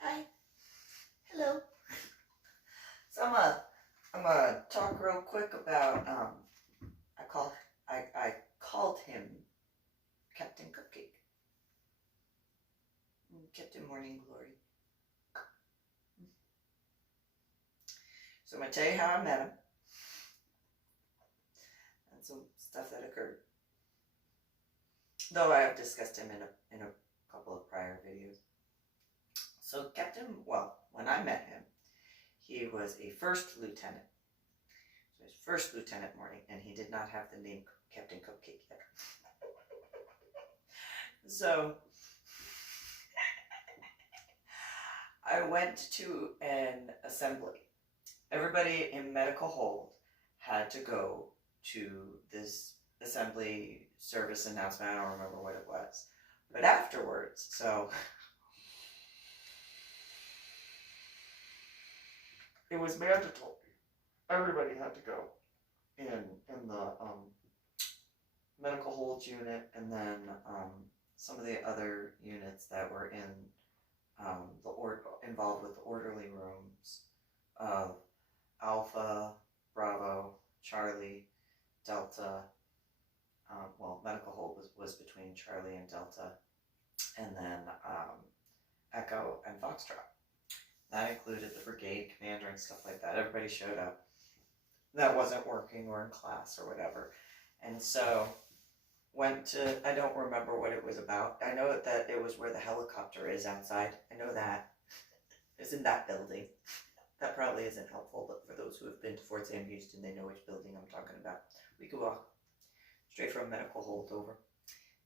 Hi. Hello. So I'm gonna talk real quick about I called him Captain Cupcake. Captain Morning Glory. So I'm gonna tell you how I met him and some stuff that occurred. Though I have discussed him in a couple of prior videos. So when I met him, he was a first lieutenant. So his first lieutenant morning, and he did not have the name Captain Cupcake yet. So I went to an assembly. Everybody in medical hold had to go to this assembly service announcement. I don't remember what it was. But afterwards, so it was mandatory. Everybody had to go in the medical hold unit, and then some of the other units that were in involved with the orderly rooms of Alpha, Bravo, Charlie, Delta. Medical hold was between Charlie and Delta, and then Echo and Foxtrot. That included the brigade commander and stuff like that. Everybody showed up that wasn't working or in class or whatever. And so I don't remember what it was about. I know that it was where the helicopter is outside. I know that. It's in that building. That probably isn't helpful, but for those who have been to Fort Sam Houston, they know which building I'm talking about. We could walk straight from medical hold over.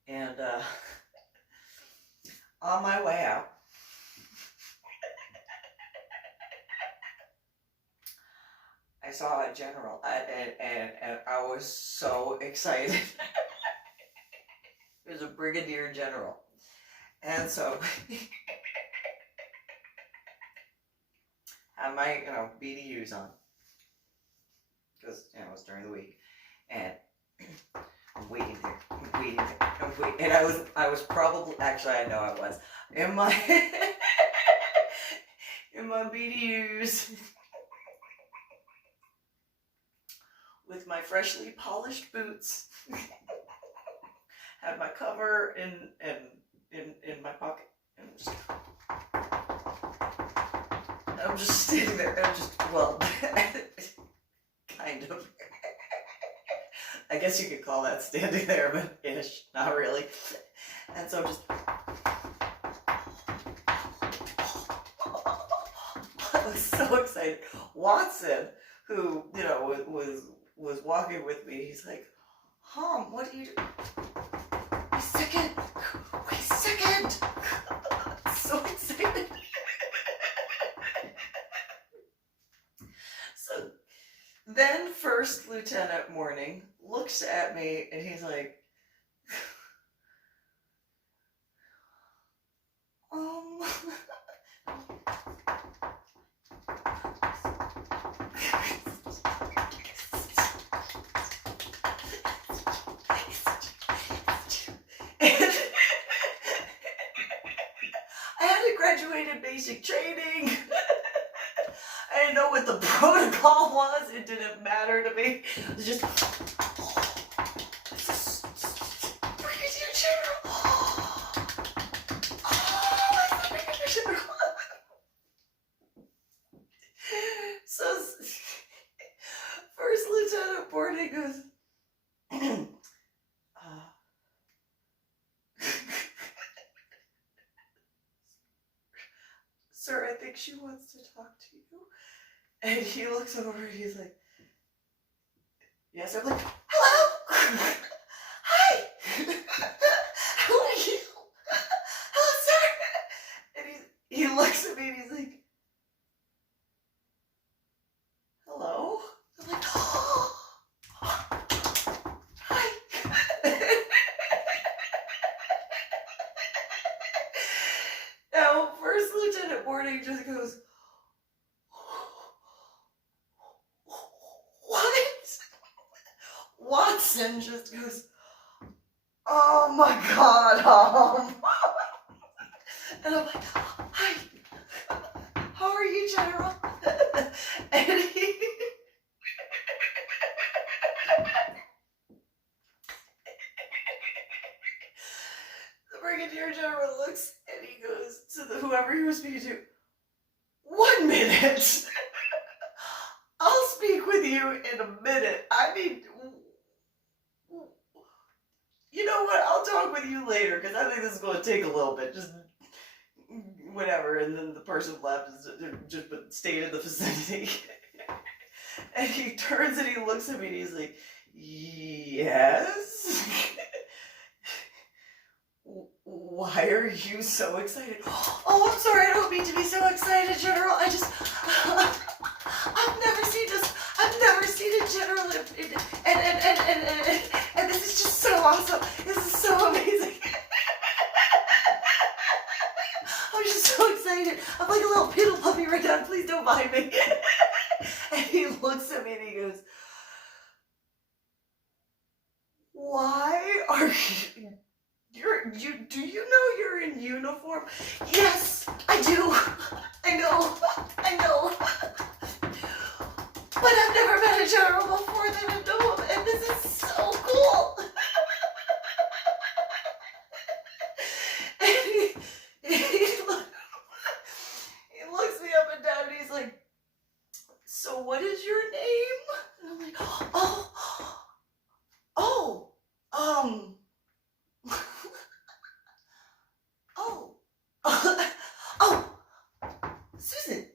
And on my way out, I saw a general, and I was so excited. It was a Brigadier General. And so, had my, BDUs on. Because, it was during the week. And I'm waiting there. And I was probably, actually I know I was, in my, in my BDUs. With my freshly polished boots. Had my cover in my pocket. And I'm just standing there. Kind of. I guess you could call that standing there, but ish. Not really. And so I'm just... I was so excited. Watson, who, was walking with me, he's like, Hom, what are you doing? Wait a second. So excited. So then First Lieutenant Morning looks at me and he's like, graduated basic training. I didn't know what the protocol was. It didn't matter to me. It was just Brigadier General. It's the Brigadier General. So First Lieutenant Boarding goes, Sir, I think she wants to talk to you. And he looks over and he's like, yes. I'm like, hello? Hi. How are you? Hello, sir. And he looks at me and he's like, hello? I'm like, oh, hi. Now, First Lieutenant Boarding just goes, what? Watson just goes, oh my God, and I'm like, hi, how are you, General? And he, the Brigadier General looks and he goes to whoever he was speaking to, 1 minute. I'll speak with you in a minute. I mean, you know what? I'll talk with you later because I think this is going to take a little bit. Just whatever. And then the person left just stayed in the vicinity. And he turns and he looks at me and he's like, yes? Why are you so excited? Oh, I'm sorry. I don't mean to be so excited, General. I've never seen this. I've never seen a general, and this is just so awesome. This is so amazing. I'm just so excited. I'm like a little poodle puppy right now. Please don't mind me. And he looks at me and he goes, why are you... do you know you're in uniform? Yes, I do. I know. But I've never met a general before that I know him, and this is so cool. And he looks me up and down and he's like, so what is your name? And I'm like, Susan.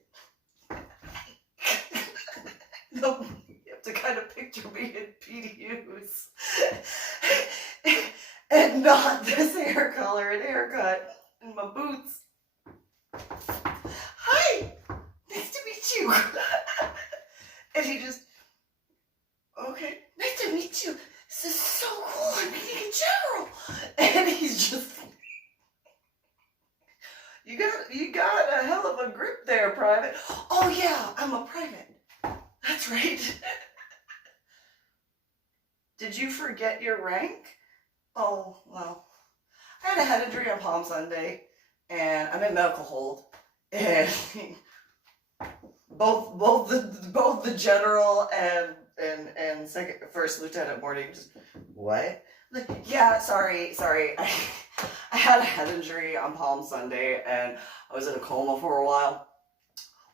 No, you have to kind of picture me in PDUs. And not this hair color and haircut and my boots. Hi, nice to meet you. And he just, okay, nice to meet you. This is so cool, I'm meeting a general. And he's just, you got a hell of a grip there, Private. Oh yeah, I'm a private. That's right. Did you forget your rank? Oh, well, I had a head injury on Palm Sunday, and I'm in medical hold, and both the general and first lieutenant Morning just, what? Like, yeah, sorry. I had a head injury on Palm Sunday, and I was in a coma for a while.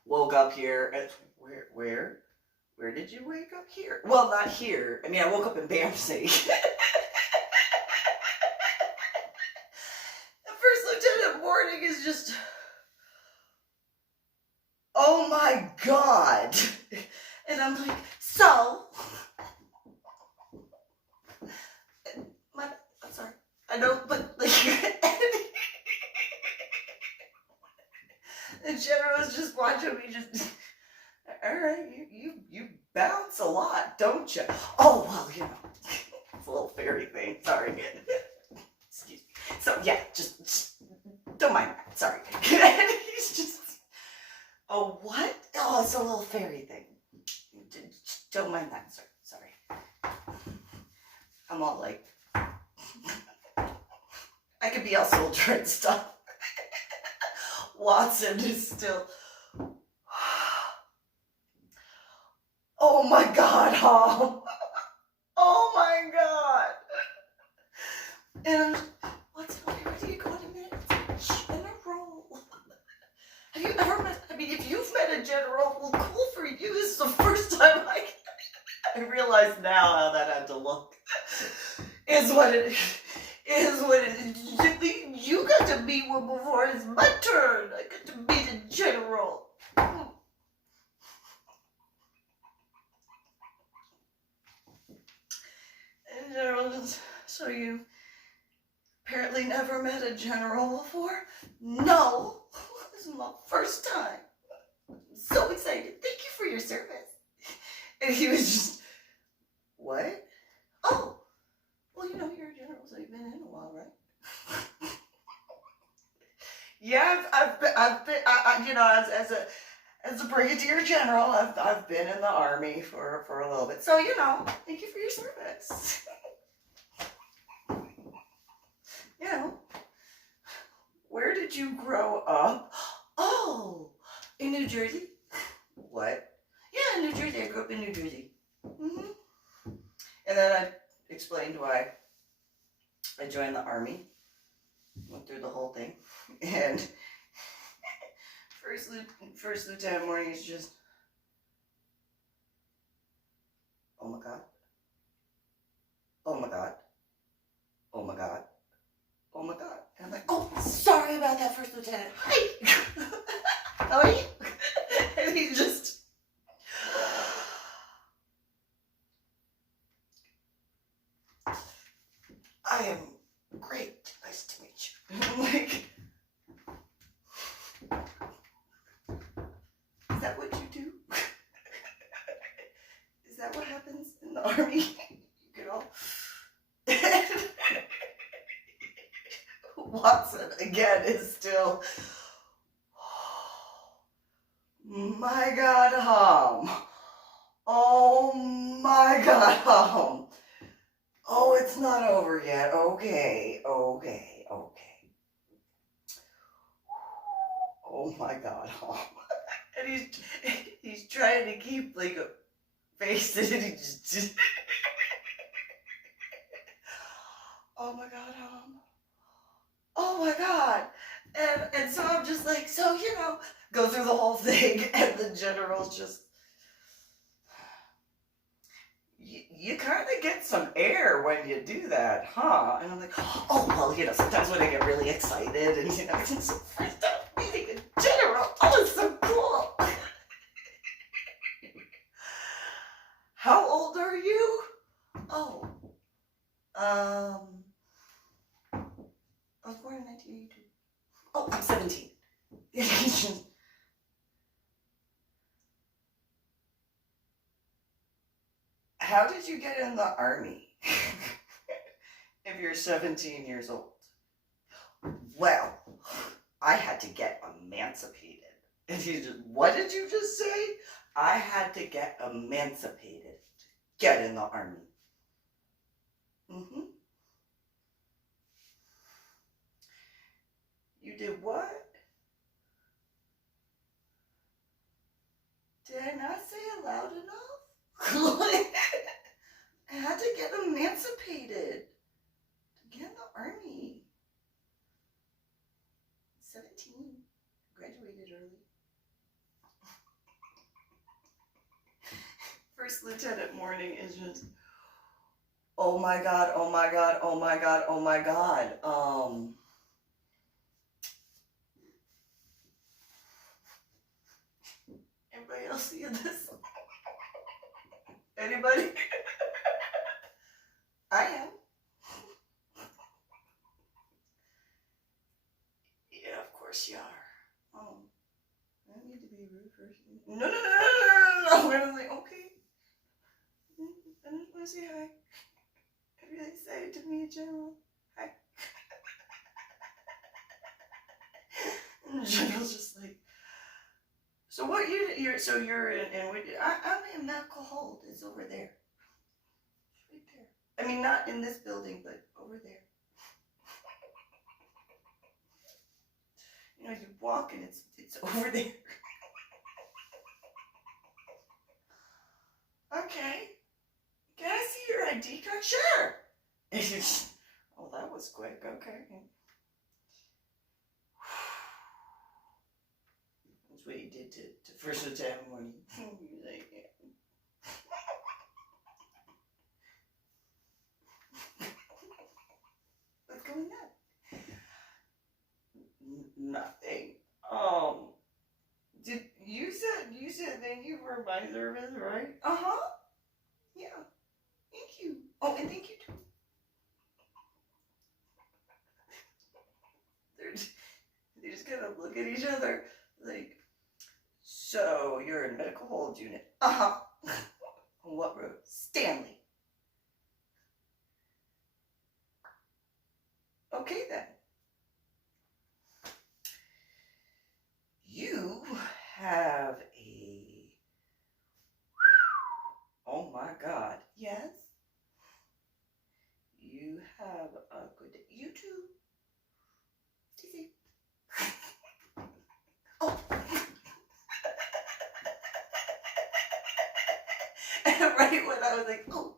Woke up here at where did you wake up here? Well, not here. I mean, I woke up in Bam City. First Lieutenant Morning is just, oh my God. And I'm like, so, I'm sorry. I know, but like, the general is just watching me just, all right, you bounce a lot, don't you? Oh, well, you know, it's a little fairy thing, sorry. Excuse me. So, yeah, just don't mind that, sorry. And he's just, oh, what? Oh, it's a little fairy thing. Don't mind that, sir, sorry. I'm all like, I could be all soldier and stuff. Watson is still, oh my God, Hom. Oh my God. And what's going on? Where do you go in a minute? General. Have you ever met, I mean, if you've met a general, well, cool for you. This is the first time I realize now how that had to look. Is what it is. You got to meet one before it's my turn. I got to meet a general. And General goes, so you apparently never met a general before? No, this is my first time. I'm so excited. Thank you for your service. And he was just, what? Oh, well, you know, you're a general, so you've been in a while, right? Yeah, I've been, you know, as a Brigadier General, I've been in the Army for a little bit. So, you know, thank you for your service. did you grow up? Oh, in New Jersey? What? Yeah, in New Jersey. I grew up in New Jersey. Mm-hmm. And then I explained why I joined the Army. Went through the whole thing. And first lieutenant morning is just, oh my God. Oh my God. Oh my God. Oh my God. And I'm like, oh, sorry about that, First Lieutenant. Hi. How are you? And he just, I am great. Nice to meet you. And I'm like, is that what you do? Is that what happens in the Army? You get all... Watson again is still, my God, oh my God, oh, it's not over yet. Okay. Oh my God, and he's trying to keep like a face, and he just oh my God, oh my God. And so I'm just like, so, go through the whole thing, and the general's just, you kind of get some air when you do that, huh? And I'm like, oh, well, sometimes when I get really excited, and, it's the first time meeting a general, oh, it's so cool. How old are you? Oh, I was born in 1982. Oh, I'm 17. How did you get in the Army if you're 17 years old? Well, I had to get emancipated. And he just, what did you just say? I had to get emancipated to get in the Army. Mm-hmm. You did what? Did I not say it loud enough? I had to get emancipated to get in the Army. 17. Graduated early. First lieutenant morning is just, oh my God, oh my God, oh my God, oh my God. Anybody else see this? Anybody? I am. Yeah, of course you are. I don't need to be a rude person. No. I was like, okay. I just want to say hi. I really excited to meet General. Hi. And the General's just like, so what you're I'm in medical hold. It's over there. Right there. I mean, not in this building, but over there. You walk and it's over there. Okay. Can I see your ID card? Sure. Oh, that was quick. Okay. That's what you did to First Lieutenant when you like, yeah. What's going on? Nothing. Did you said thank you for my service, right? Uh-huh. Yeah. Thank you. Oh, and thank you too. They just kind of look at each other like, so you're in medical hold unit. Uh-huh. What road? Stanley. Okay then. You have a, oh my God, yes. You have a good day. You too. Stay safe. right when I was like, oh,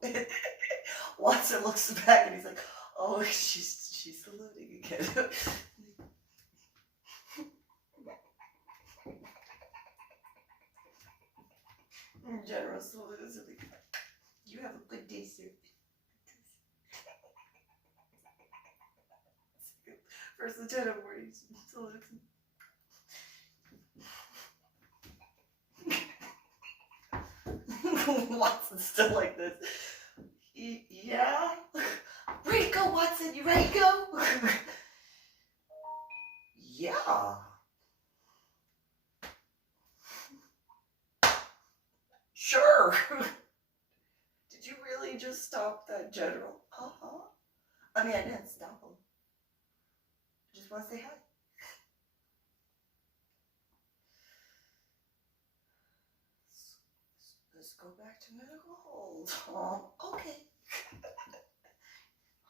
Watson looks back and he's like, oh, she's saluting again. General salutes. You have a good day, sir. First Lieutenant Morty salutes. Watson's still like this. Yeah? Ready to go, Watson? You ready to go? Yeah. Sure. Did you really just stop that general? Uh-huh. I mean, I didn't stop him. I just want to say hi. Let's go back to medical hold. Okay.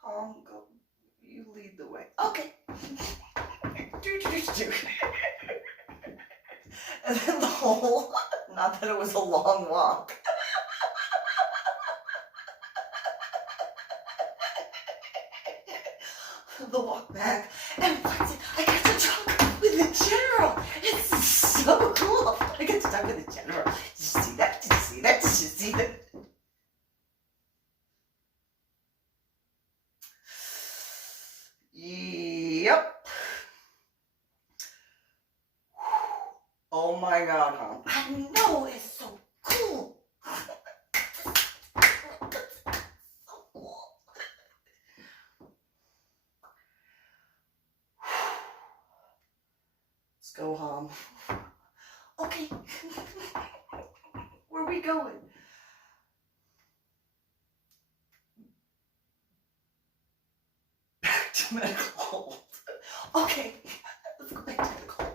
Go. You lead the way. Okay. And then the whole, not that it was a long walk. The walk back, and Watson, I got to talk with the general. It's so cool. I get to talk with the general. Did you see that? Did you see that? Did you see that? Yep. Oh my God, huh? I know, it's so cool. So cool. Let's go home. Okay. Where are we going? Back to medical hold. Okay. Let's go back to medical hold.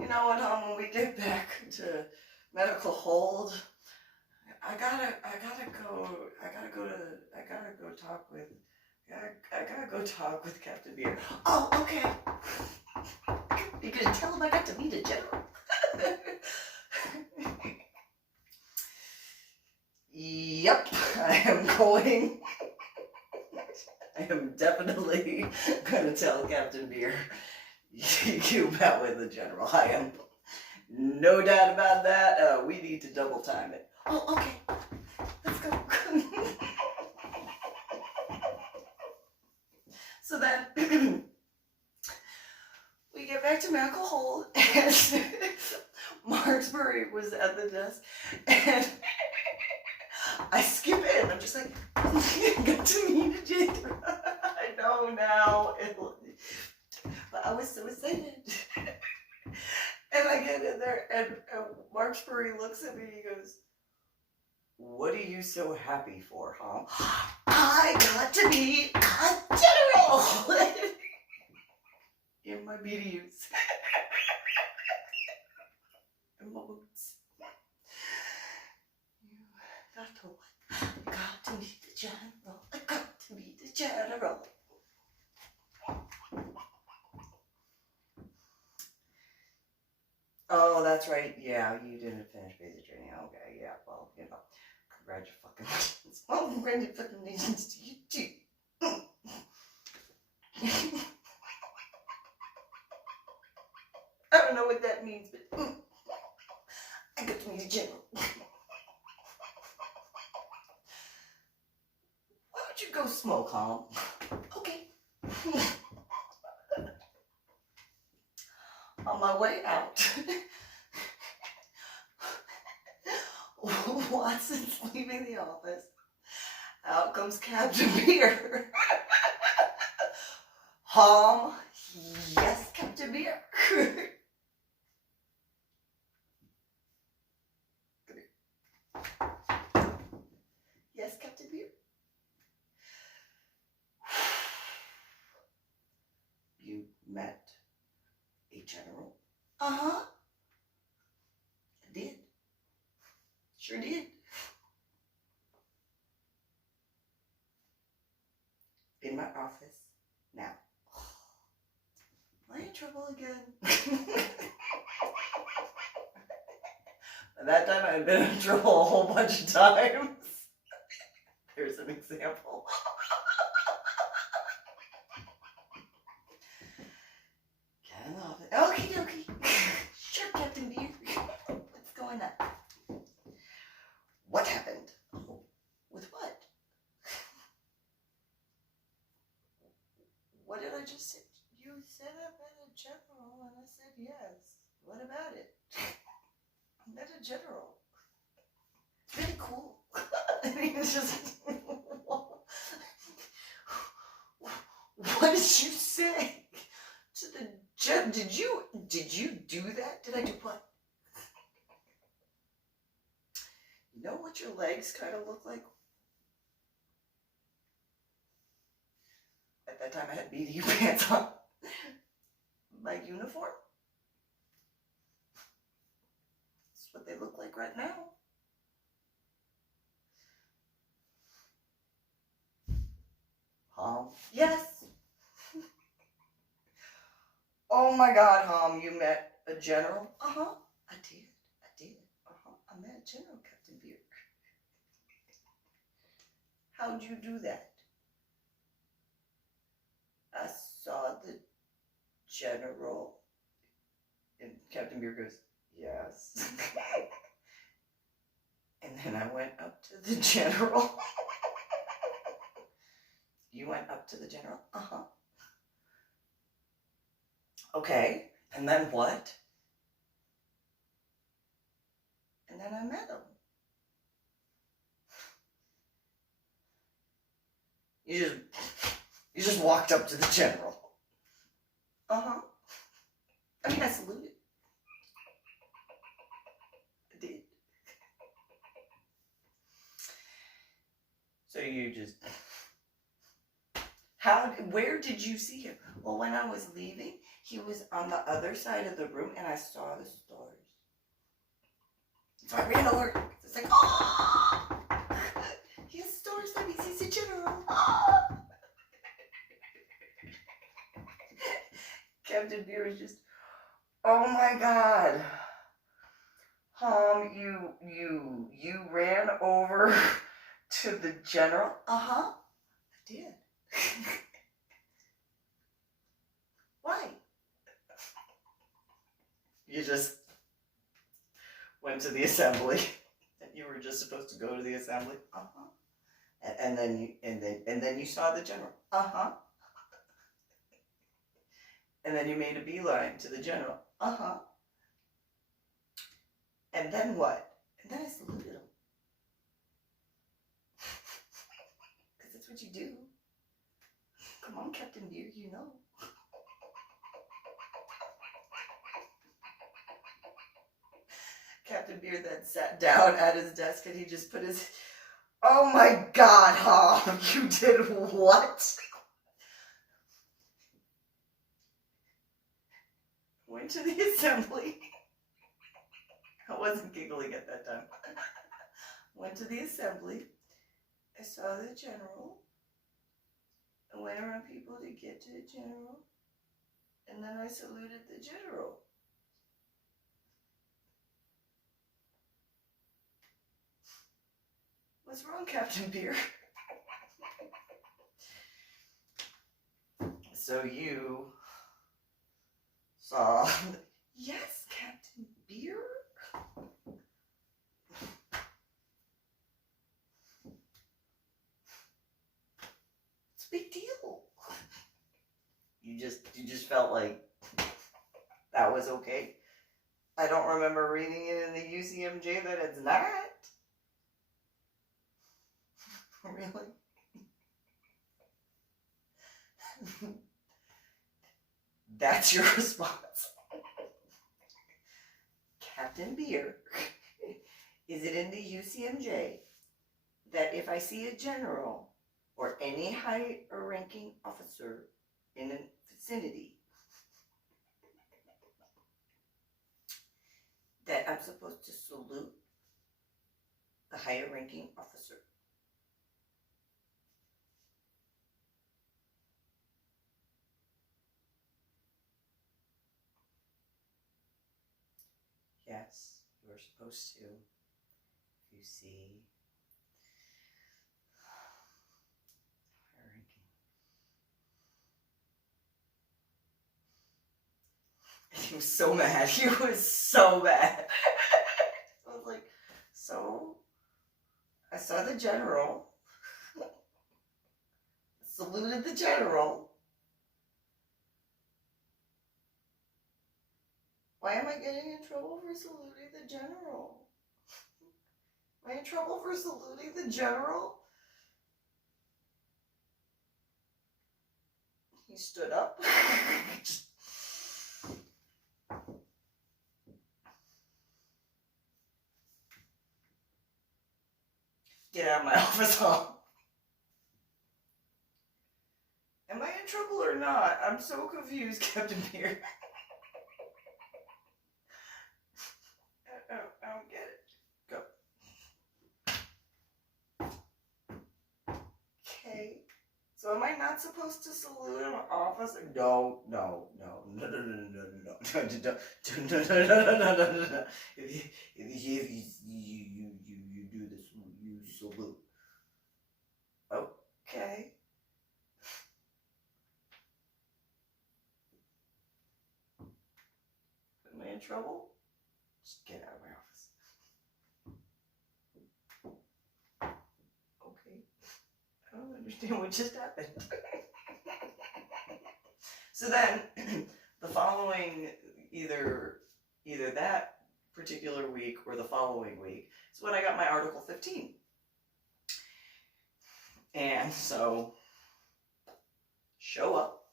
You know what, when we get back to medical hold, I gotta go talk with Captain Beer. Oh, okay. You gonna tell him I got to meet a general? Yep, I am going. I am definitely gonna tell Captain Beer you met with the general. I am no doubt about that. We need to double time it. Oh, okay. Let's go. So then we get back to medical hold, and Marksbury was at the desk, and I skip in. I'm just like, got to meet a general. I know now. But I was so excited. And I get in there, and Marksbury looks at me and he goes, what are you so happy for, huh? I got to be a general! In my BDUs. In my boots. You got to what? I got to meet the general. I got to meet the general. Oh, that's right. Yeah, you didn't finish basic training. Okay, yeah, well, you know, congratulations. Well, congratulations to you too. I don't know what that means, but I got to meet a general. Why don't you go smoke, huh? Okay. On my way out, Watson's leaving the office. Out comes Captain Beer. Yes, Captain Beer. Yes, Captain Beer. You met a general? Uh-huh. I did. Sure did. In my office now. Am I in trouble again? At that time, I had been in trouble a whole bunch of times. There's an example. Get off it. Okie dokie. Sure, Captain Beer. What's going on? What happened? Oh, with what? What did I just say? You said I met a general, and I said yes. What about it? I met a general. It's really cool. I mean, it's just... What did you say to the general? Did you do that? Did I do what? You know what your legs kind of look like? At that time, I had BDU pants on. My uniform? That's what they look like right now. Yes. Oh my God, you met a general? Uh-huh. I did. Uh-huh. I met a general, Captain Beer. How'd you do that? I saw the general. And Captain Beer goes, yes. And then I went up to the general. You went up to the general? Uh-huh. Okay. And then what? And then I met him. You just walked up to the general. Uh-huh. I mean, I saluted. I did. So you just... Where did you see him? Well, when I was leaving, he was on the other side of the room, and I saw the stars. So I ran over. It's like, oh! He has stars, that means he's a general. Oh! Captain Beer is just, oh my God. You ran over to the general? Uh-huh. I did. Why? You just went to the assembly. And you were just supposed to go to the assembly. Uh-huh. And then you saw the general. Uh-huh. And then you made a beeline to the general. Uh-huh. And then what? And then I saluted him. Because that's what you do. Come on, Captain Beer, you know. Captain Beer then sat down at his desk and he just put his... Oh my God, you did what? Went to the assembly. I wasn't giggling at that time. Went to the assembly. I saw the general. I went around people to get to the general. And then I saluted the general. What's wrong, Captain Beer? So you saw... Yes, Captain Beer? It's a big deal. You just felt like that was okay. I don't remember reading it in the UCMJ that it's not. Really? That's your response. Captain Beer, is it in the UCMJ that if I see a general or any high or ranking officer in a vicinity, that I'm supposed to salute the higher ranking officer? Yes, You were supposed to. You see. Higher ranking. He was so mad. He was so mad. I was like, so I saw the general. Saluted the general. Why am I getting in trouble for saluting the general? Am I in trouble for saluting the general? He stood up. Get out of my office, huh? Am I in trouble or not? I'm so confused, Captain Beer. I don't get it. Go. Okay. So am I not supposed to salute an officer? No. If you do this, you salute. Okay. Am I in trouble? Just get out of my office. Okay. I don't understand what just happened. So then, the following, either that particular week or the following week, is when I got my Article 15. And so, show up,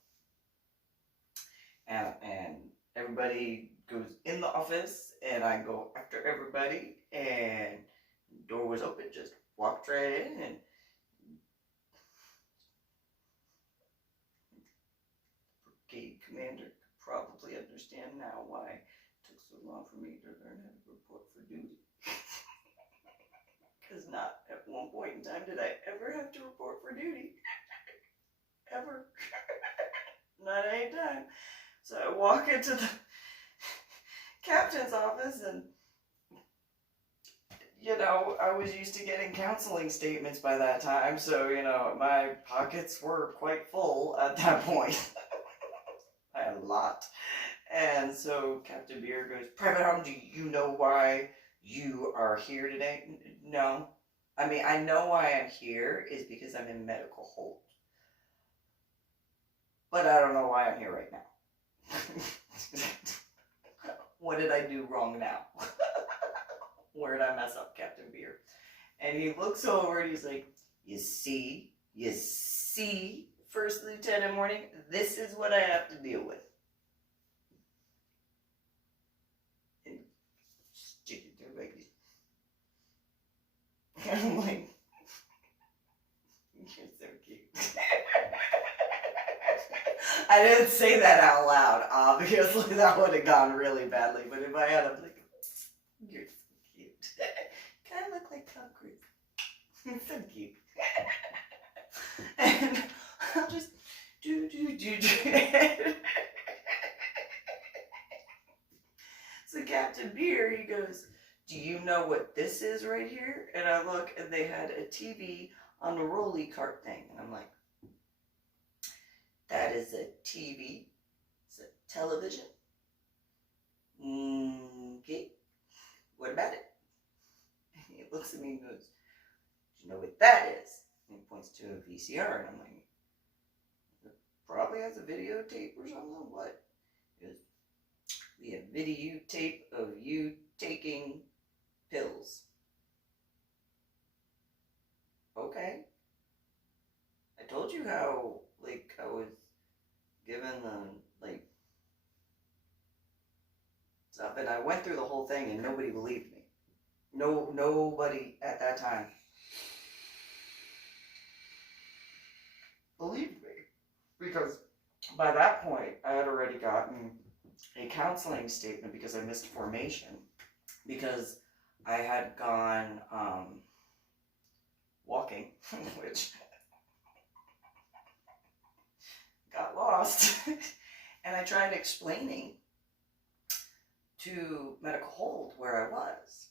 and everybody goes in the office, and I go after everybody, and the door was open, just walked right in, and brigade commander could probably understand now why it took so long for me to learn how to report for duty. Because not at one point in time did I ever have to report for duty. Ever. Not any time. So I walk into the captain's office, and I was used to getting counseling statements by that time, so my pockets were quite full at that point. I had a lot. And so Captain Beer goes, Private Harm, do you know why you are here today? No. I mean, I know why I'm here is because I'm in medical hold. But I don't know why I'm here right now. What did I do wrong now? Where did I mess up, Captain Beer? And he looks over and he's like, you see, First Lieutenant Morning, this is what I have to deal with. And stick it there like this. I'm like, you're so cute. I didn't say that out loud, obviously. That would have gone really badly. But if I had a like, you're so cute. Kind of look like Tom Cruise. You're so cute. And I'll just do. So Captain Beer, he goes, do you know what this is right here? And I look, and they had a TV on the rolly cart thing. And I'm like, that is a TV. It's a television. Okay. What about it? And he looks at me and goes, do you know what that is? And he points to a VCR. And I'm like, it probably has a videotape or something. What? He goes, we have videotape of you taking pills. Okay. I told you how, I was given the, stuff, and I went through the whole thing, and nobody believed me. Nobody at that time believed me. Because by that point, I had already gotten a counseling statement because I missed formation. Because I had gone walking, which got lost. And I tried explaining to medical hold where I was.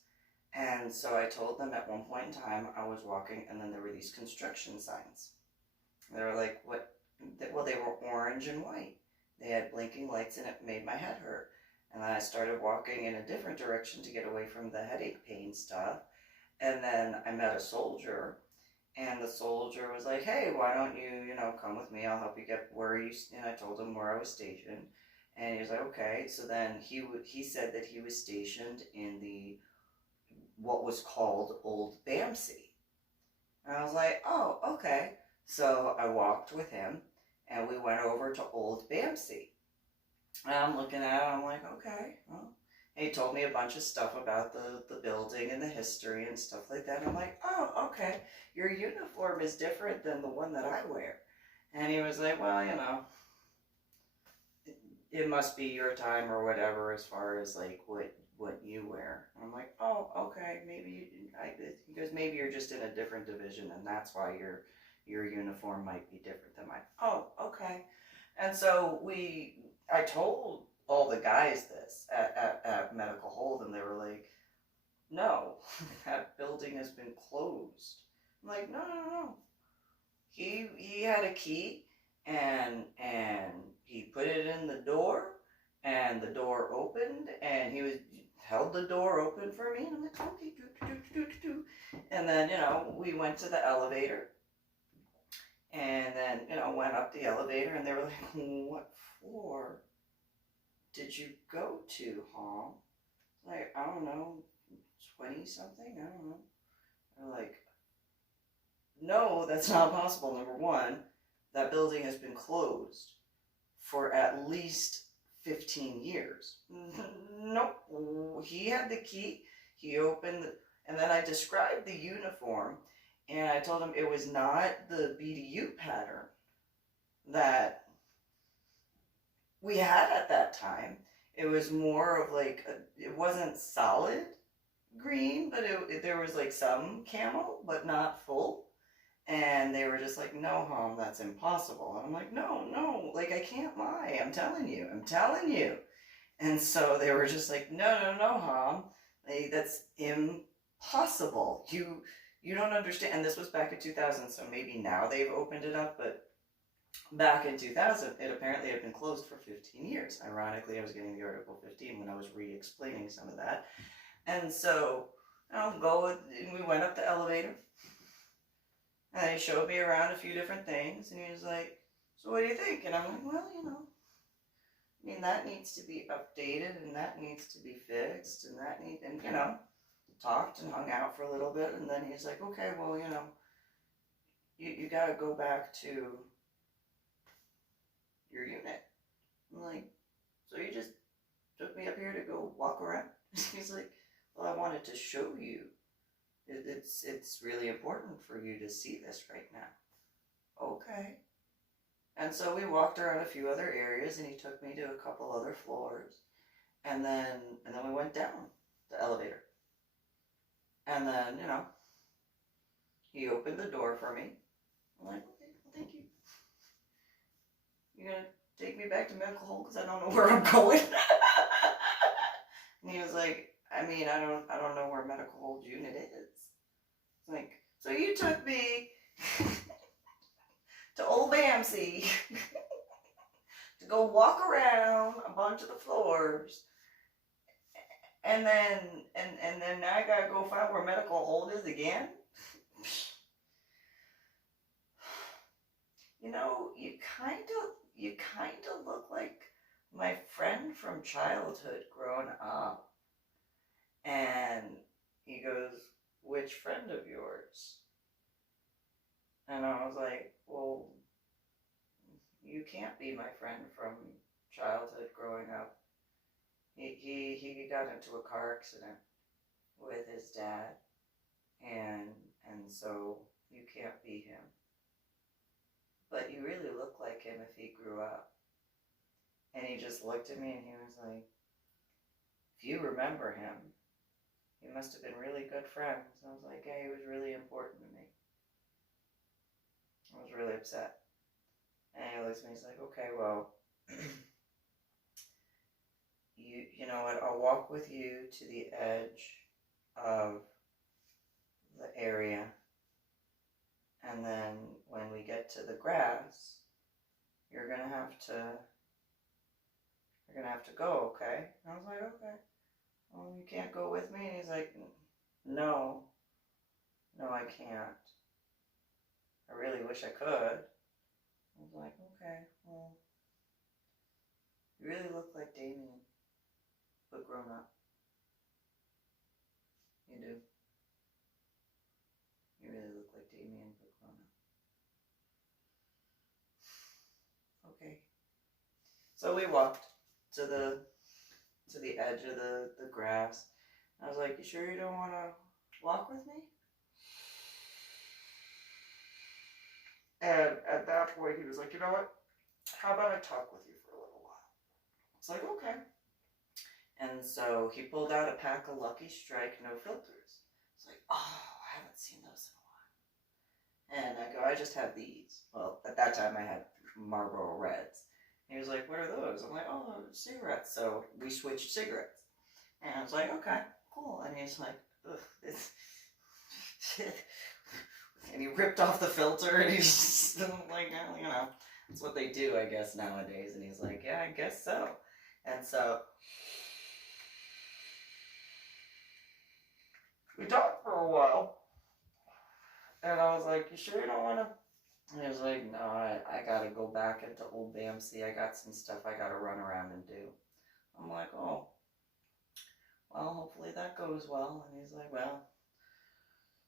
And so I told them at one point in time I was walking, and then there were these construction signs. They were like, what? Well, they were orange and white. They had blinking lights, and it made my head hurt. And then I started walking in a different direction to get away from the headache pain stuff. And then I met a soldier, and the soldier was like, hey, why don't you, come with me? I'll help you get where you, and I told him where I was stationed. And he was like, okay. So then he said that he was stationed in what was called Old Bamsey. And I was like, oh, okay. So I walked with him, and we went over to Old Bamsey. And I'm looking at it, I'm like, okay, well. And he told me a bunch of stuff about the building and the history and stuff like that. And I'm like, oh, okay, your uniform is different than the one that I wear. And he was like, well, it must be your time or whatever as far as like what you wear. And I'm like, oh, okay, he goes, maybe you're just in a different division, and that's why your uniform might be different than mine. Oh, okay. And so I told all the guys this at medical hold, and they were like, no, that building has been closed. I'm like, no. He had a key, and he put it in the door, and the door opened, and he held the door open for me, and I'm like, okay, do. And then, we went to the elevator, and then, went up the elevator, and they were like, what floor did you go to, huh? Like, I don't know, 20 something? I don't know. They're like, no, that's not possible. Number one, that building has been closed for at least 15 years. Nope. He had the key. He opened, and then I described the uniform, and I told him it was not the BDU pattern that we had at that time. It was more of like, it wasn't solid green, but there was like some camo, but not full. And they were just like, no, Hom, that's impossible. And I'm like, no, like, I can't lie. I'm telling you. And so they were just like, no, Hom, that's impossible. You don't understand. And this was back in 2000, so maybe now they've opened it up, but back in 2000, it apparently had been closed for 15 years. Ironically, I was getting the Article 15 when I was re-explaining some of that. And so, we went up the elevator, and he showed me around a few different things, and he was like, so what do you think? And I'm like, well, that needs to be updated, and that needs to be fixed, and talked and hung out for a little bit, and then he's like, okay, well, you gotta go back to your unit. I'm like, so you just took me up here to go walk around? He's like, well, I wanted to show you. It's really important for you to see this right now. Okay. And so we walked around a few other areas, and he took me to a couple other floors, and then we went down the elevator. And then, he opened the door for me. I'm like, okay, well, thank you. You gonna take me back to medical hold because I don't know where I'm going? And he was like, I don't know where medical hold unit is. Like, so you took me to Old Bamsey to go walk around a bunch of the floors, and then now I gotta go find where medical hold is again? You kind of look like my friend from childhood growing up. And he goes, which friend of yours? And I was like, well, you can't be my friend from childhood growing up. He got into a car accident with his dad, and so you can't be him. But you really look like him if he grew up. And he just looked at me, and he was like, if you remember him, he must have been really good friends. And I was like, yeah, he was really important to me. I was really upset. And he looks at me, he's like, okay, well, you know what, I'll walk with you to the edge of the area, and then when we get to the grass, you're gonna have to go, okay? And I was like, okay. Well, you can't go with me? And he's like, no, I can't. I really wish I could. I was like, okay, well, you really look like Damien, but grown up. You do. You really look like Damien, but grown up. Okay. So we walked to the edge of the grass. I was like, you sure you don't want to walk with me? And at that point, he was like, you know what? How about I talk with you for a little while? It's like, okay. And so he pulled out a pack of Lucky Strike no filters. It's like, oh, I haven't seen those in a while. And I go, I just have these. Well, at that time I had Marlboro Reds. And he was like, what are those? I'm like, oh, cigarettes. So we switched cigarettes. And I was like, okay, cool. And he's like, ugh, this. And he ripped off the filter and he's just like, you know, that's what they do, I guess, nowadays. And he's like, yeah, I guess so. And so we talked for a while. And I was like, you sure you don't want to? And he was like, no, I got to go back into Old Bamsey. I got some stuff I got to run around and do. I'm like, oh, well, hopefully that goes well. And he's like, well,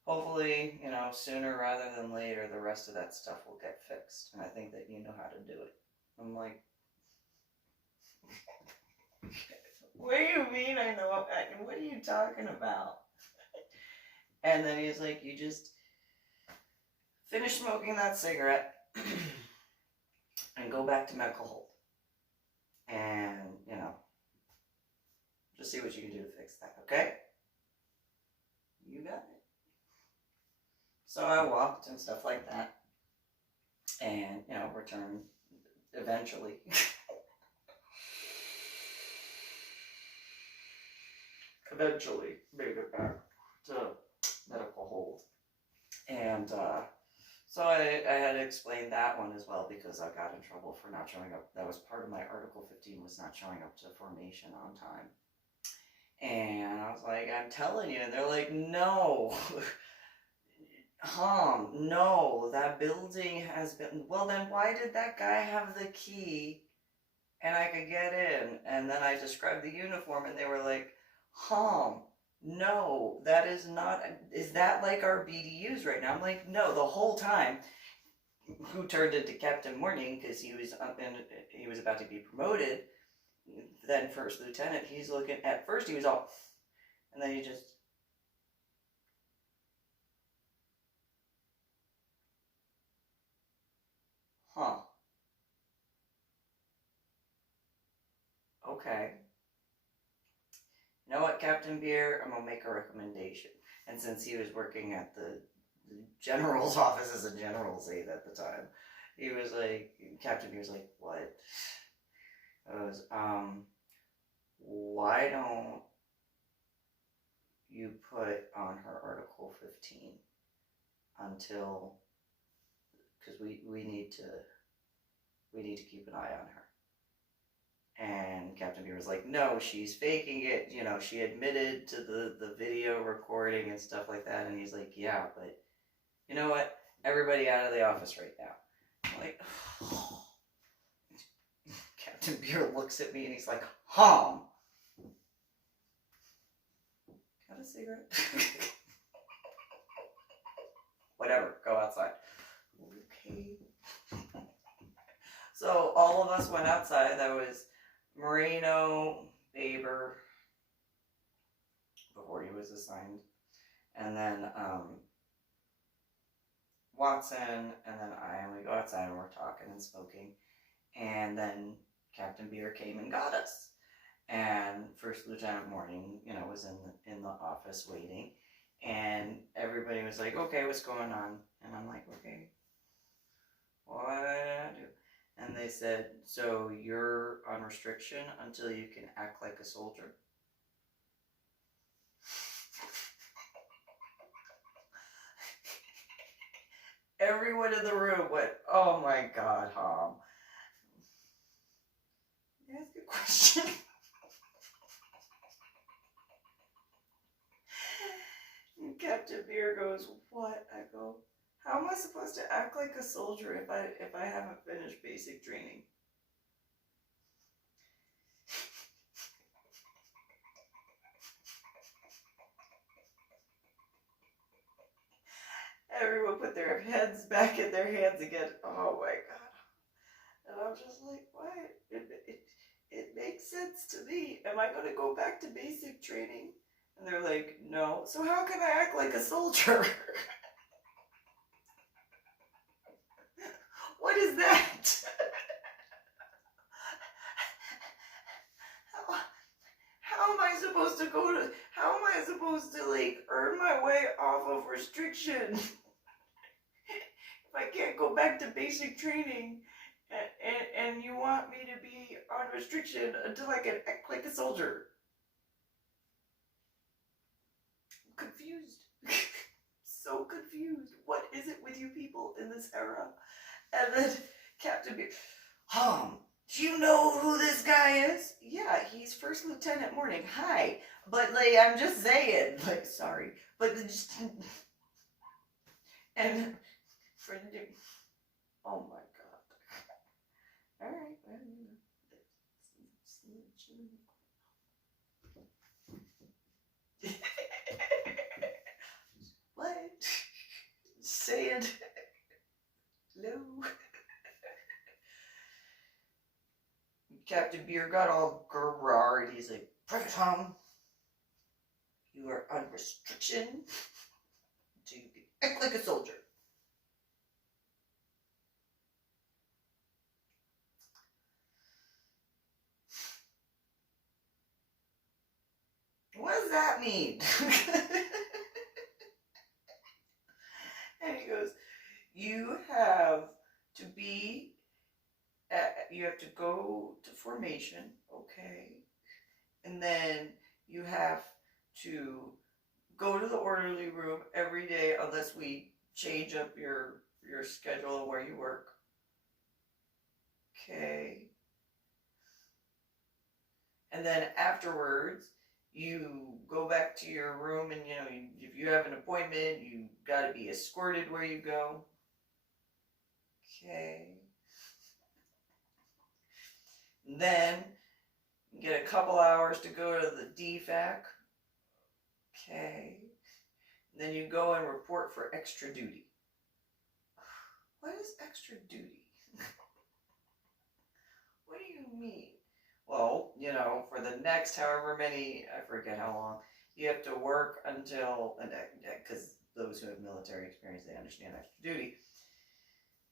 hopefully, you know, sooner rather than later, the rest of that stuff will get fixed. And I think that you know how to do it. I'm like, what do you mean I know? What are you talking about? And then he's like, you just finish smoking that cigarette and go back to medical hold. And, you know, just see what you can do to fix that, okay? You got it. So I walked and stuff like that. And, you know, returned eventually. Eventually made it back to medical hold. And so I had explained that one as well because I got in trouble for not showing up. That was part of my Article 15 was not showing up to formation on time. And I was like, I'm telling you. And they're like, no. No, that building has been... Well, then why did that guy have the key and I could get in? And then I described the uniform and they were like, no, that is not... Is that like our BDUs right now? I'm like, no, the whole time. Who turned into Captain Morning because he was about to be promoted, then first lieutenant. He's looking... At first he was all... And then he just... Okay. You know what, Captain Beer? I'm gonna make a recommendation. And since he was working at the general's office as a general's aide at the time, he was like, Captain Beer's like, what? I was, why don't you put on her Article 15 until, because we need to keep an eye on her. And Captain Beer was like, no, she's faking it. You know, she admitted to the video recording and stuff like that. And he's like, yeah, but you know what? Everybody out of the office right now. I'm like, oh. Captain Beer looks at me and he's like, Got a cigarette? Whatever, go outside. Okay. So all of us went outside. That was Moreno, Baber, before he was assigned, and then Watson, and then I, and we go outside and we're talking and smoking, and then Captain Beer came and got us, and First Lieutenant Morning, you know, was in the office waiting, and everybody was like, okay, what's going on? And I'm like, okay, what did I do? And they said, so you're on restriction until you can act like a soldier? Everyone in the room went, oh my God, Hom. Can I ask a question? And Captain Beer goes, what? I go, how am I supposed to act like a soldier if I haven't finished basic training? Everyone put their heads back in their hands again. Oh my God. And I'm just like, what? It makes sense to me. Am I going to go back to basic training? And they're like, no. So how can I act like a soldier? What is that? How am I supposed to how am I supposed to like earn my way off of restriction? If I can't go back to basic training and you want me to be on restriction until I can act like a soldier. I'm confused. So confused. What is it with you people in this era? And then Captain Beer, do you know who this guy is? Yeah, he's First Lieutenant Morning. Hi. But like, I'm just saying, like, sorry. But just, and for oh my God. All right. Well, what? Say it. Hello. Captain Beer got all grrr, and he's like, Private Hom, you are on restriction until you can act like a soldier. What does that mean? And he goes, you have to be, you have to go to formation, okay? And then you have to go to the orderly room every day unless we change up your schedule and where you work. Okay. And then afterwards, you go back to your room and, you know, if you have an appointment, you got to be escorted where you go. Okay. And then you get a couple hours to go to the DFAC. Okay. And then you go and report for extra duty. What is extra duty? What do you mean? Well, you know, for the next however many, I forget how long, you have to work until, because those who have military experience, they understand extra duty.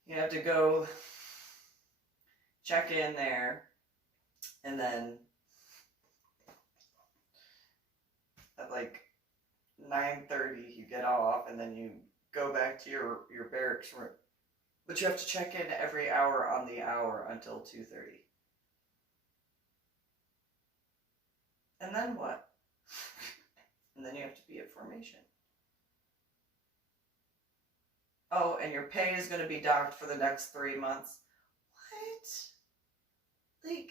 You have to go check in there, and then at like 9:30 you get off, and then you go back to your barracks room. But you have to check in every hour on the hour until 2:30. And then what? And then you have to be at formation. Oh, and your pay is going to be docked for the next 3 months. What? Like,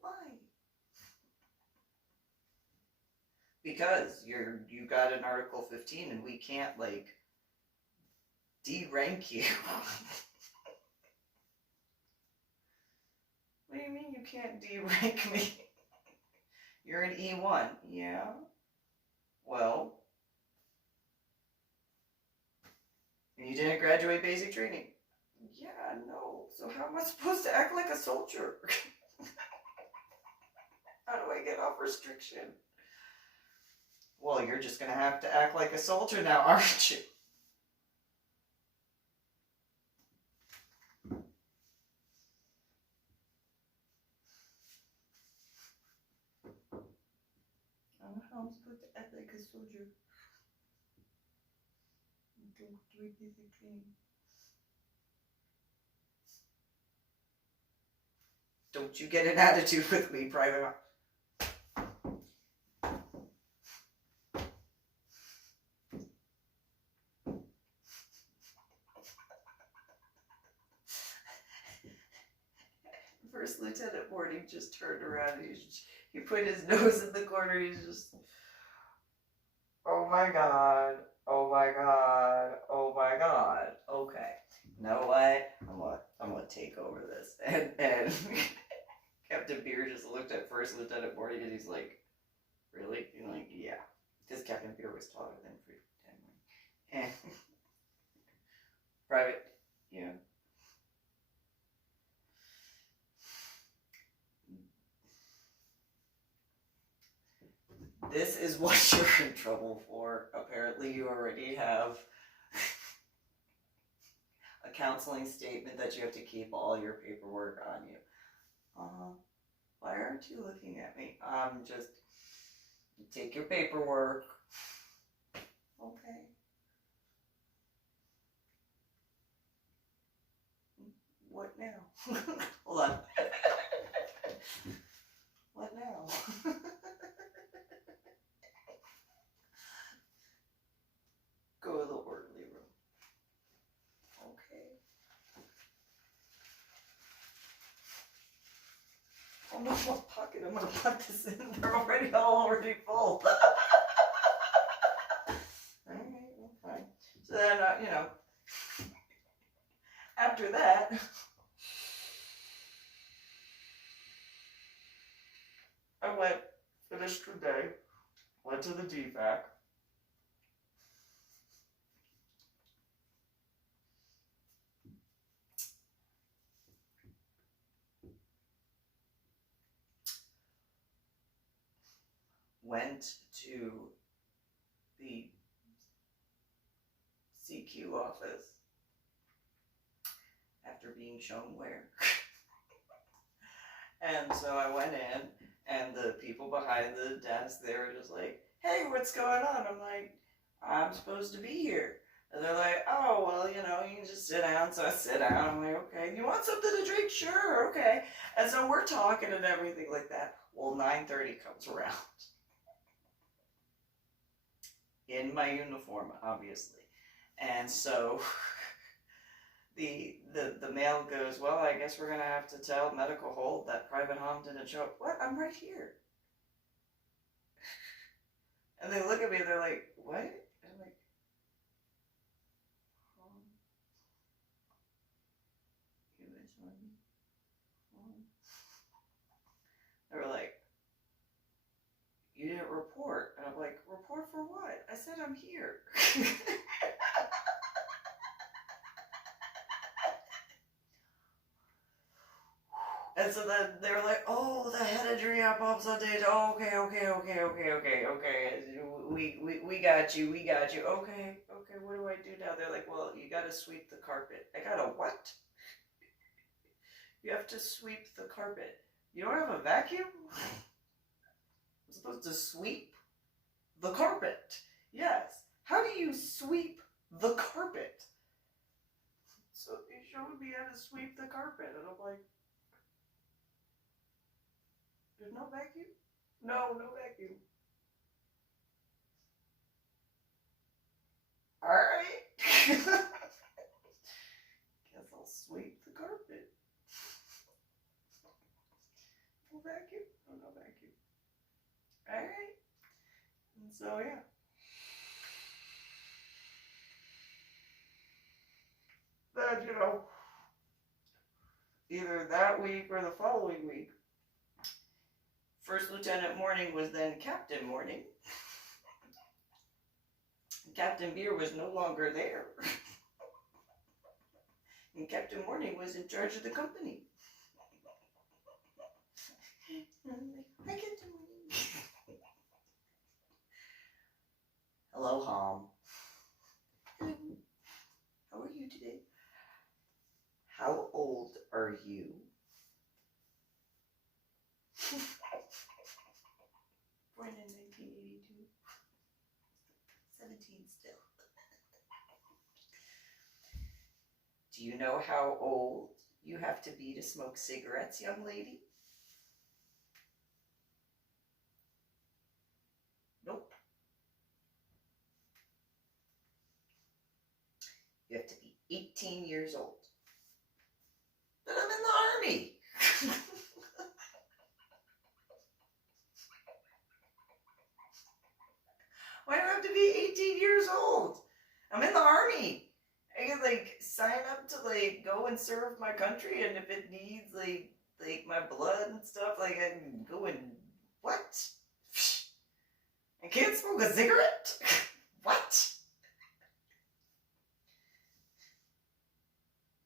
why? Because you got an Article 15 and we can't, like, de-rank you. What do you mean you can't de-rank me? You're an E1. Yeah. Well, you didn't graduate basic training. Yeah, no. So how am I supposed to act like a soldier? How do I get off restriction? Well, you're just going to have to act like a soldier now, aren't you? I don't know how I'm supposed to act like a soldier. Don't do anything. Don't you get an attitude with me, Private. First Lieutenant Morning just turned around and he put his nose in the corner. He's just, oh my god, oh my god, oh my god. Okay, you know what? I'm gonna take over this. And Captain Beer just looked at First Lieutenant Morning and he's like, really? He's like, yeah, because Captain Beer was taller than First Lieutenant Morning. And Private, you know. This is what you're in trouble for. Apparently you already have a counseling statement that you have to keep all your paperwork on you. Why aren't you looking at me? Just take your paperwork. Okay. What now? Hold on. What now? Go to the orderly room. Okay. Oh no, what pocket? I'm gonna put this in. They're already full. Alright, well, fine. So then, you know, after that, I finished the day, went to the DVAC. Went to the CQ office after being shown where. And so I went in, and the people behind the desk, they were just like, hey, what's going on? I'm like, I'm supposed to be here. And they're like, oh, well, you know, you can just sit down. So I sit down. I'm like, okay. You want something to drink? Sure, okay. And so we're talking and everything like that. Well, 9:30 comes around. In my uniform, obviously. And so the mail goes, well, I guess we're going to have to tell medical hold that Private Hom didn't show up. What? I'm right here. And they look at me and they're like, what? And I'm like, they were like, you didn't report. And I'm like, report for what? I said I'm here. And so then they were like, oh, the head injury on Palm Sunday. Oh, okay. We got you. Okay, what do I do now? They're like, well, you gotta sweep the carpet. I gotta what? You have to sweep the carpet. You don't have a vacuum? I'm supposed to sweep the carpet. Yes. How do you sweep the carpet? So they showed me how to sweep the carpet, and I'm like, there's no vacuum? No vacuum. Alright. Guess I'll sweep the carpet. No vacuum? No vacuum. Alright. And so, yeah. Then, you know, either that week or the following week, First Lieutenant Morning was then Captain Morning. Captain Beer was no longer there. And Captain Morning was in charge of the company. Hi, Captain Morning. Hello, Hom. Hello. How are you today? How old are you? Born in 1982. 17 still. Do you know how old you have to be to smoke cigarettes, young lady? Nope. You have to be 18 years old. But I'm in the army. Why do I have to be 18 years old? I'm in the army. I can sign up to go and serve my country, and if it needs my blood and stuff, I can go and what? I can't smoke a cigarette? What?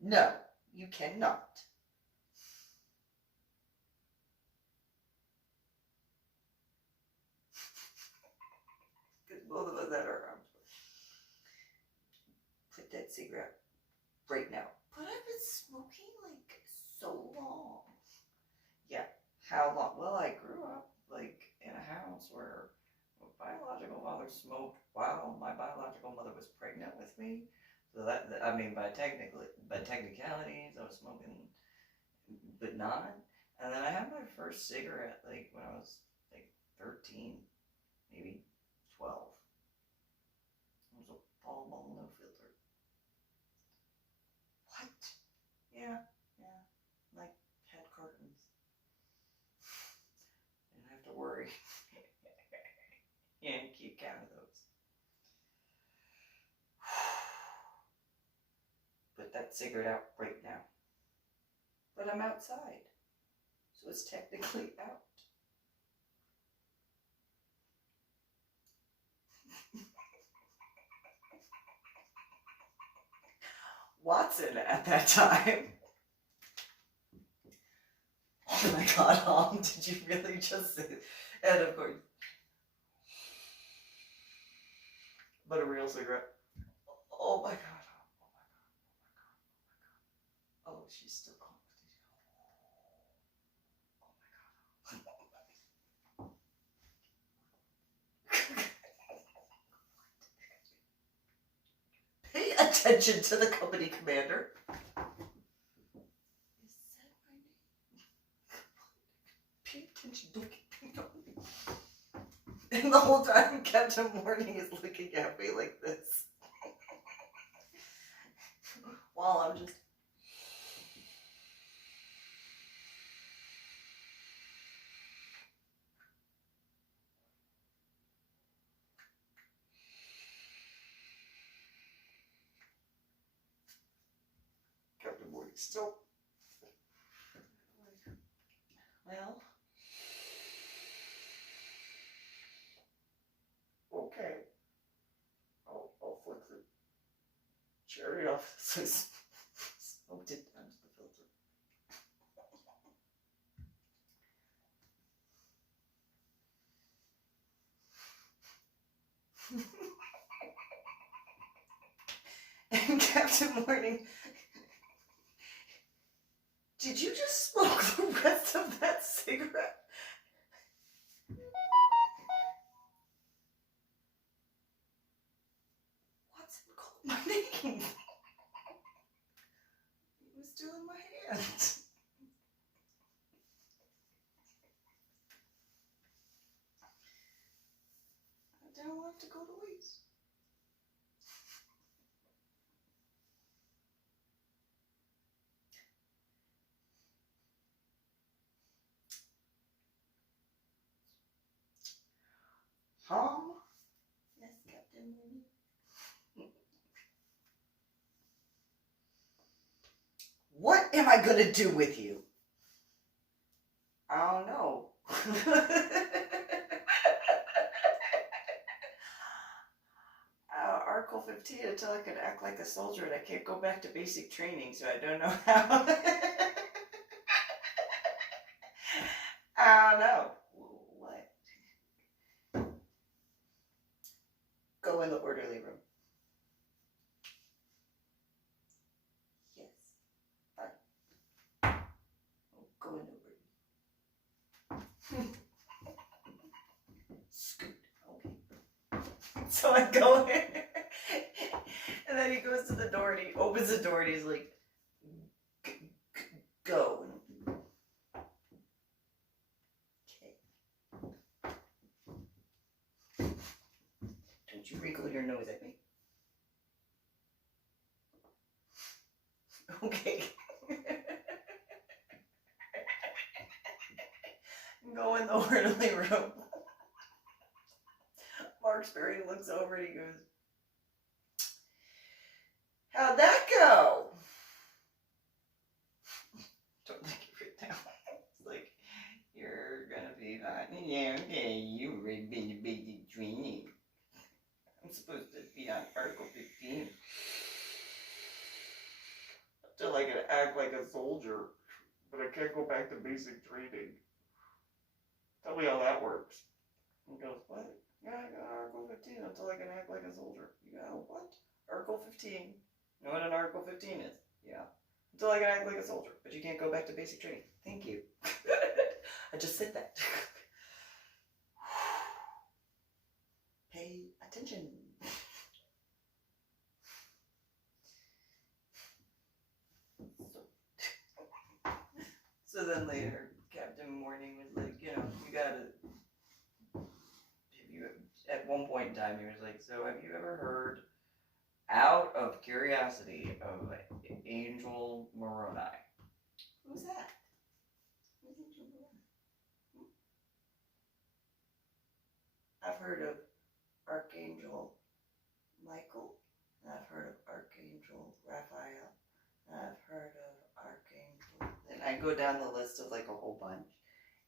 No, you cannot. Because both of us had our arms. Put that cigarette right now. But I've been smoking so long. Yeah, how long? Well, I grew up in a house where my biological mother smoked while my biological mother was pregnant with me. So that, I mean, by technicalities, I was smoking, but not. And then I had my first cigarette when I was 13, maybe 12. It was a Pall Mall no filter. What? Yeah. Had cartons. Didn't have to worry. Yeah, keep count of those. Put that cigarette out right now. But I'm outside, so it's technically out. Watson at that time. Oh my God, did you really just say it? And of course, but a real cigarette. Oh my God. Oh, she's still calling. Pay attention to the company commander. Is that my name? Pay attention, don't get paid on me. And the whole time Captain Morning is looking at me like this. While I'm just... Captain Morning still... Well... Okay. I'll flick the cherry off so I smoked it down to the filter. And Captain Morning, did you just smoke the rest of that cigarette? Watson called my name. It was still in my hand. I don't want to go to waste. Yes, Captain Morning. What am I gonna do with you? I don't know. Article 15 until I can act like a soldier, and I can't go back to basic training, so I don't know how. I don't know. What? Go in the orderly room. Yes. Fine. Go in the orderly. Scoot. Okay. So I go in. And then he goes to the door and he opens the door and he's like, Okay. Go in the orderly room. Marksberry looks over and he goes, how'd that go? Don't think of it now. It's like, you're gonna be fine. Yeah, okay, you've already been to basic training. I'm supposed to be on Article 15. Until I can act like a soldier, but I can't go back to basic training. Tell me how that works. He goes, what? Yeah, I got Article 15 until I can act like a soldier. You go, what? Article 15. You know what an Article 15 is? Yeah. Until I can act like a soldier. But you can't go back to basic training. Thank you. I just said that. Pay attention. So then later, Captain Morning was like, you know, you gotta, at one point in time, he was like, so have you ever heard, out of curiosity, of Angel Moroni? Who's that? Who's Angel Moroni? I've heard of Archangel Michael, and I've heard of Archangel Raphael, and I've heard of Archangel. And I go down the list of like a whole bunch,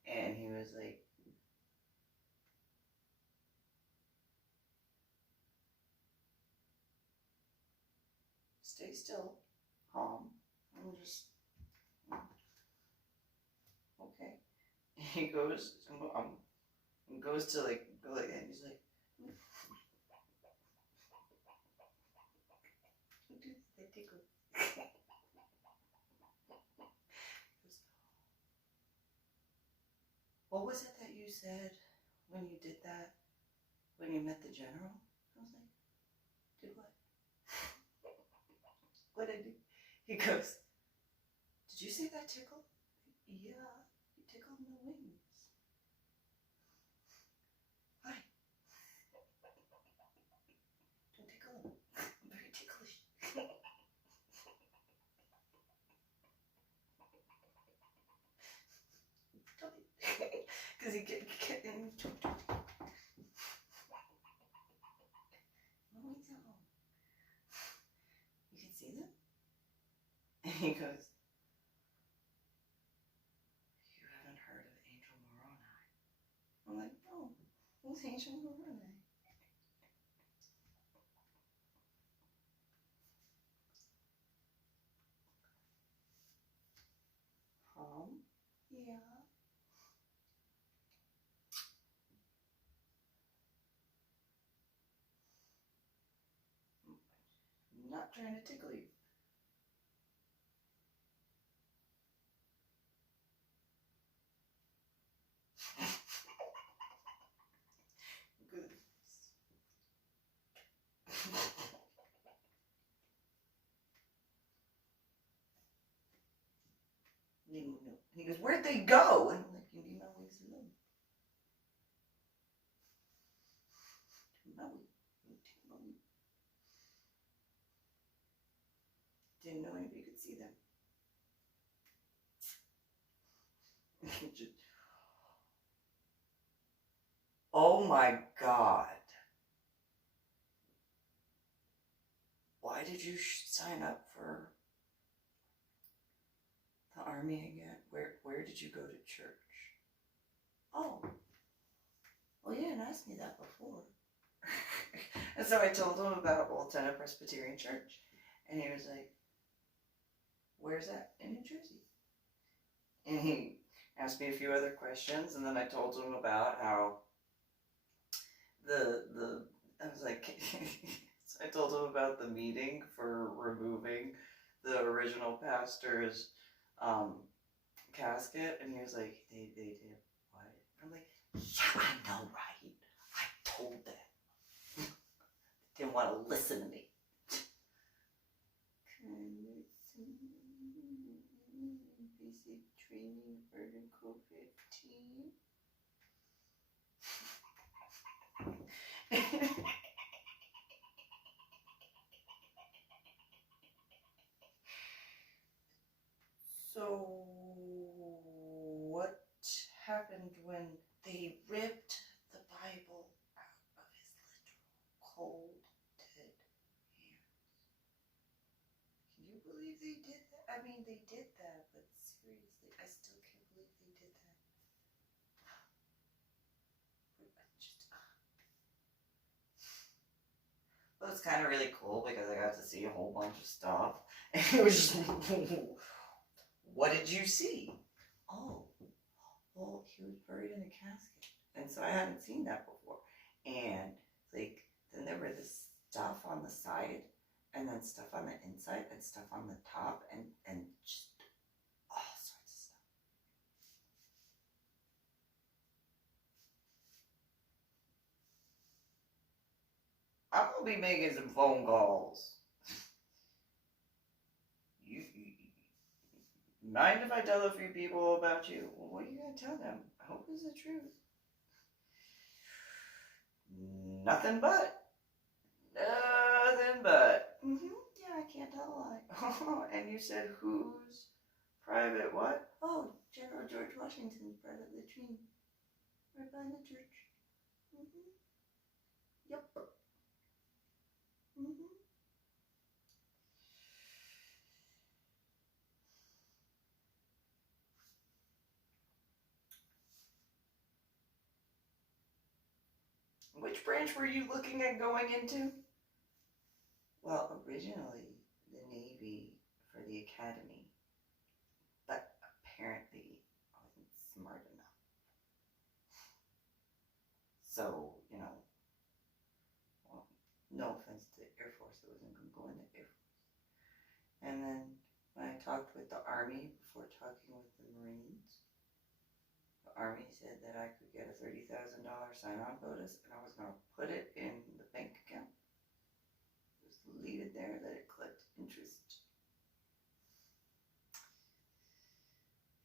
and he was like, stay still, calm. I'm just, okay. And he goes, goes to like, go like, and he's like, they tickle. What was it that you said when you did that? When you met the general? I was like, did what? What did I do? He goes, did you say that tickled? Yeah, you tickled my wings. Why? Don't tickle them. I'm very ticklish. Because he get you can see them? And he goes, you haven't heard of Angel Moroni? I'm like, no, who's Angel Moroni? Yeah. I'm not trying to tickle you. Good. He goes, where'd they go? And I'm like, you need my wings to them. Didn't know anybody could see them. Oh my God. Why did you sign up for the army again? Where did you go to church? Oh. Well, you didn't ask me that before. And so I told him about Old Tenor Presbyterian Church. And he was like, where's that? In New Jersey. And he asked me a few other questions, and then I told him about how I was like, I told him about the meeting for removing the original pastor's casket, and he was like, they did what? I'm like, yeah, I know, right? I told them. Didn't want to listen to me. Basic training, Article 15. So, what happened when they ripped the Bible out of his literal cold, dead hands? Can you believe they did that? I mean, they did that, but seriously, I still can't believe they did that. But it's kind of really cool because I got to see a whole bunch of stuff. And it was just, what did you see? Oh, well, he was buried in a casket. And so I hadn't seen that before. And like, then there were this stuff on the side, and then stuff on the inside, and stuff on the top, and just all sorts of stuff. I'm gonna be making some phone calls. You mind if I tell a few people about you? Well, what are you gonna tell them? I hope it's the truth. Nothing but. Nothing but. Yeah, I can't tell a lie. And you said whose private what? Oh, General George Washington's private latrine. Right behind the church. Yep. Which branch were you looking at going into? Well, originally the Navy for the Academy, but apparently I wasn't smart enough. So, well, no offense to the Air Force, I wasn't going to go in the Air Force. And then when I talked with the Army before talking with the Marines, the Army said that I could get a $30,000 sign-on bonus, and I was going to put it in the bank account. Just leave it there, let it collect interest.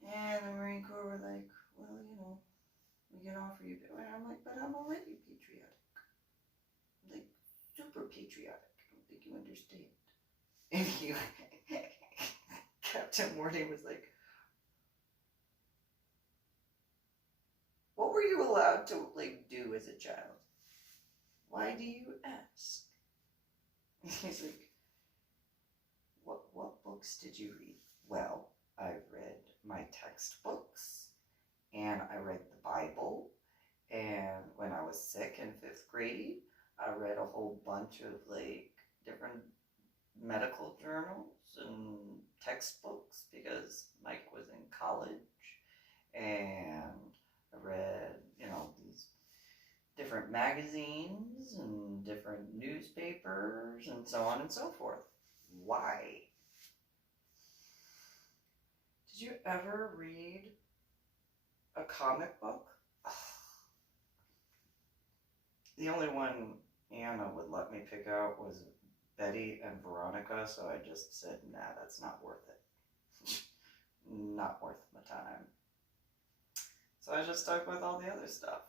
And the Marine Corps were like, well, we can offer you. And I'm like, but I'm already patriotic. I'm like, super patriotic. I don't think you understand. And Captain Morty was like, what were you allowed to do as a child? Why do you ask? He's like, what books did you read? Well, I read my textbooks, and I read the Bible, and when I was sick in 5th grade, I read a whole bunch of different medical journals and textbooks because Mike was in college, and I read, these different magazines and different newspapers and so on and so forth. Why? Did you ever read a comic book? The only one Anna would let me pick out was Betty and Veronica, so I just said, nah, that's not worth it. Not worth my time. So I just stuck with all the other stuff.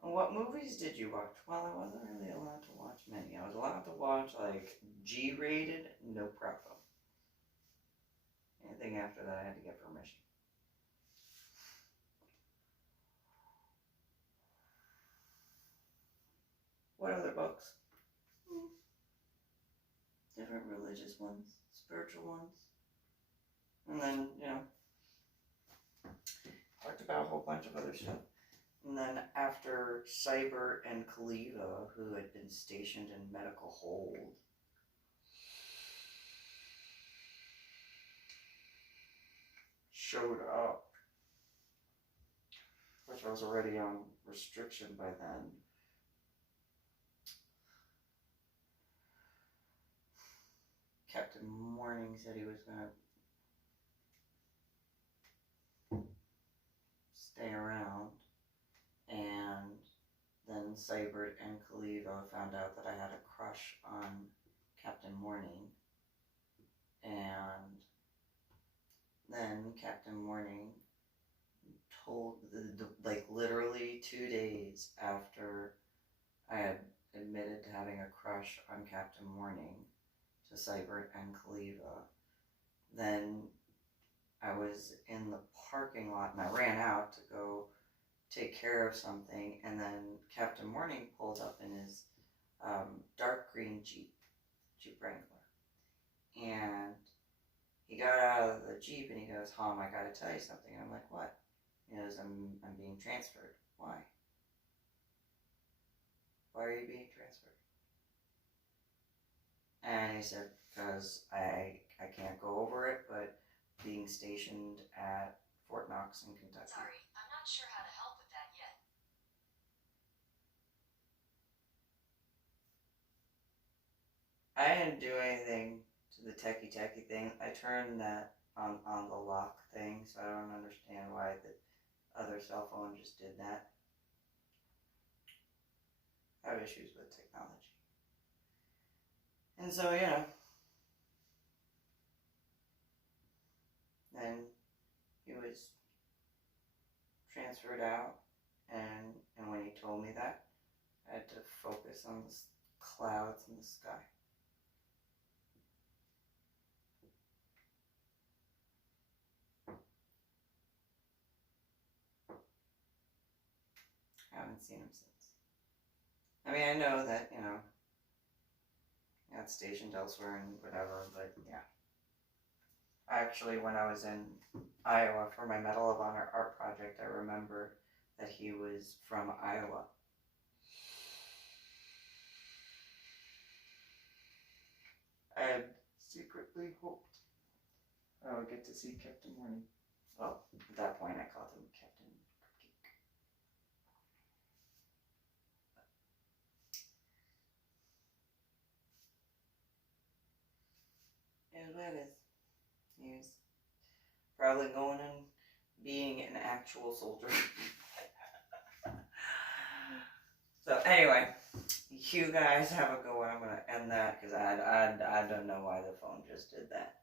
And what movies did you watch? Well, I wasn't really allowed to watch many. I was allowed to watch G-rated, no problem. Anything after that, I had to get permission. What other books? Different religious ones, spiritual ones. And then, talked about a whole bunch of other stuff. And then after Cyber and Kaliva, who had been stationed in medical hold, showed up, which I was already on restriction by then. Captain Morning said he was going to stay around, and then Cyber and Kaliva found out that I had a crush on Captain Morning, and then Captain Morning told, literally 2 days after I had admitted to having a crush on Captain Morning to Cyber and Kaliva, then I was in the parking lot and I ran out to go take care of something, and then Captain Morning pulled up in his dark green Jeep Wrangler, and he got out of the Jeep and he goes, "Hom, I gotta tell you something." And I'm like, "What?" He goes, I'm being transferred." "Why? Why are you being transferred?" And he said, "Because I can't go over it, but being stationed at Fort Knox in Kentucky." Sorry, I'm not sure how to help with that yet. I didn't do anything to the techie thing. I turned that on the lock thing, so I don't understand why the other cell phone just did that. I have issues with technology. And so, then he was transferred out, and when he told me that, I had to focus on the clouds in the sky. I haven't seen him since. I mean, I know that, he got stationed elsewhere and whatever, but yeah. Actually, when I was in Iowa for my Medal of Honor art project, I remember that he was from Iowa. I had secretly hoped I would get to see Captain Morning. Well, at that point, I called him Captain Cupcake. It is what it is. He was probably going and being an actual soldier. So anyway, you guys have a good one. I'm gonna end that because I don't know why the phone just did that.